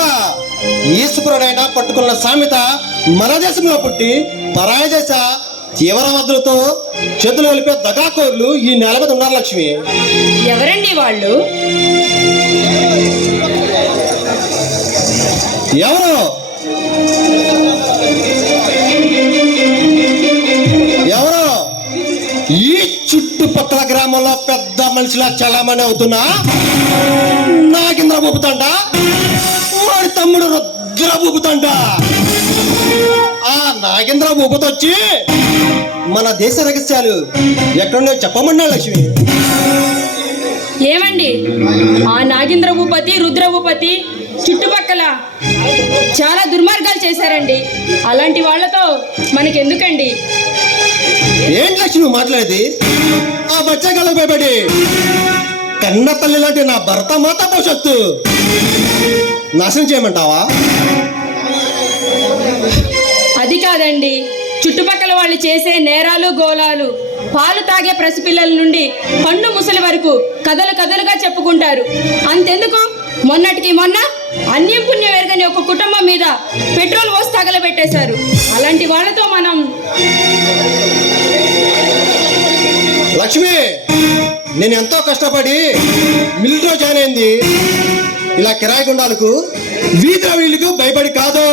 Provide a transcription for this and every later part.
దొంగ ఈశ్వరుడైనా పట్టుకున్న సామెత మన దేశంలో పుట్టి పరాయ దేశ తీవ్రవాదులతో చేతులు కలిపే దగాకోర్లు ఈ నేల మీద ఉన్నారు లక్ష్మి. ఎవరండి వాళ్ళు? ఎవరు? ఎవరు? ఈ చుట్టుపక్కల గ్రామంలో పెద్ద మనిషిలా చలామణి అవుతున్నా నాకింద్ర బొబ్బుతండ వాడి తమ్ముడు రుద్ర ఆ నాగేంద్ర బొబ్బుతొచ్చి మన దేశ రహస్యాలు ఎక్కడుండో చెప్పమన్నా లక్ష్మి. ఏమండి? ఆ నాగేంద్ర భూపతి రుద్ర భూపతి చుట్టుపక్కల చాలా దుర్మార్గాలు చేశారండి. అలాంటి వాళ్ళతో మనకెందుకండి? ఏంటి లక్ష్మి మాట్లాడేది? ఆ బచ్చగల భయపడి. కన్న తల్లి లాంటి నా భర్త మాత భవిష్యత్తు. నాశనం చేయమంటావా? అది కాదండి. చుట్టుపక్కల వాళ్ళు చేసే నేరాలు గోలాలు పాలు తాగే పసిపిల్లల నుండి పండు ముసలి వరకు కథలు కథలుగా చెప్పుకుంటారు. అంతెందుకు? మొన్నటికి మొన్న అన్యం పుణ్యం ఎరగని ఒక కుటుంబం మీద పెట్రోల్ పోసి తగలబెట్టేశారు. అలాంటి వాళ్ళతో మనం లక్ష్మి! నేను ఎంతో కష్టపడి మిలిటరీ జాయిన్ అయింది. ఇలా కిరాయి గుండాలకు వీధి వీళ్ళకు భయపడి కాదు.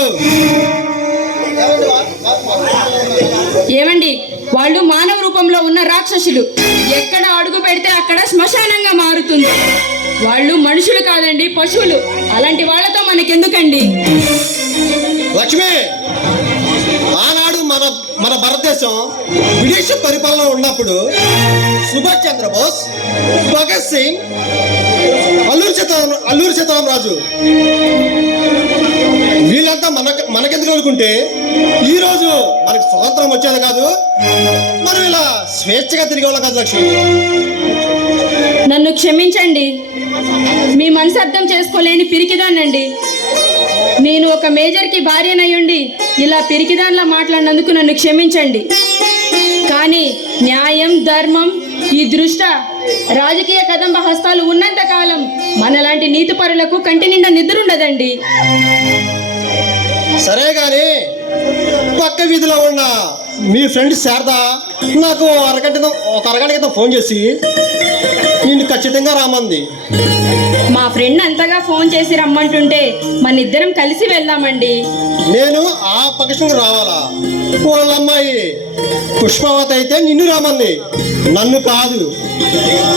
ఏమండి వాళ్ళు మానవ రూపంలో ఉన్న రాక్షసులు. ఎక్కడ అడుగు పెడితే అక్కడ శ్మశానంగా మారుతుంది. వాళ్ళు మనుషులు కాదండి పశువులు. అలాంటి వాళ్ళతో మనకెందుకండి? లక్ష్మి మన మన భారతదేశం బ్రిటిష్ పరిపాలన ఉన్నప్పుడు సుభాష్ చంద్రబోస్ భగత్ సింగ్ అల్లూరు సీతారాం అల్లూరి సీతారామరాజు వీళ్ళంతా మన మనకెందుకు అనుకుంటే ఈ రోజు మనకి స్వతంత్రం వచ్చేది కాదు మనం ఇలా స్వేచ్ఛగా తిరిగి వాళ్ళం కాదు లక్ష్మి. నన్ను క్షమించండి. మీ మనసు అర్థం చేసుకోలేని పిరికిదానండి నేను ఒక మేజర్కి భార్యనయ్యుండి ఇలా పిరికిదాన్లా మాట్లాడినందుకు నన్ను క్షమించండి. కానీ న్యాయం ధర్మం ఈ దృష్ట రాజకీయ కదంబ హస్తాలు ఉన్నంత కాలం మనలాంటి నీతిపరులకు కంటి నిండా నిద్ర ఉండదండి సరే గాని పక్క వీధిలో ఉన్న మీ ఫ్రెండ్ శారద నాకు అరగంట ఒక అరగంట క్రితం ఫోన్ చేసి నిన్ను ఖచ్చితంగా రామంది. మా ఫ్రెండ్ అంతగా ఫోన్ చేసి రమ్మంటుంటే మన ఇద్దరం కలిసి వెళ్దామండి. నేను ఆ పక్షం రావాలా? వాళ్ళ అమ్మాయి పుష్పవతి అయితే నిన్ను రామంది. నన్ను కాదు.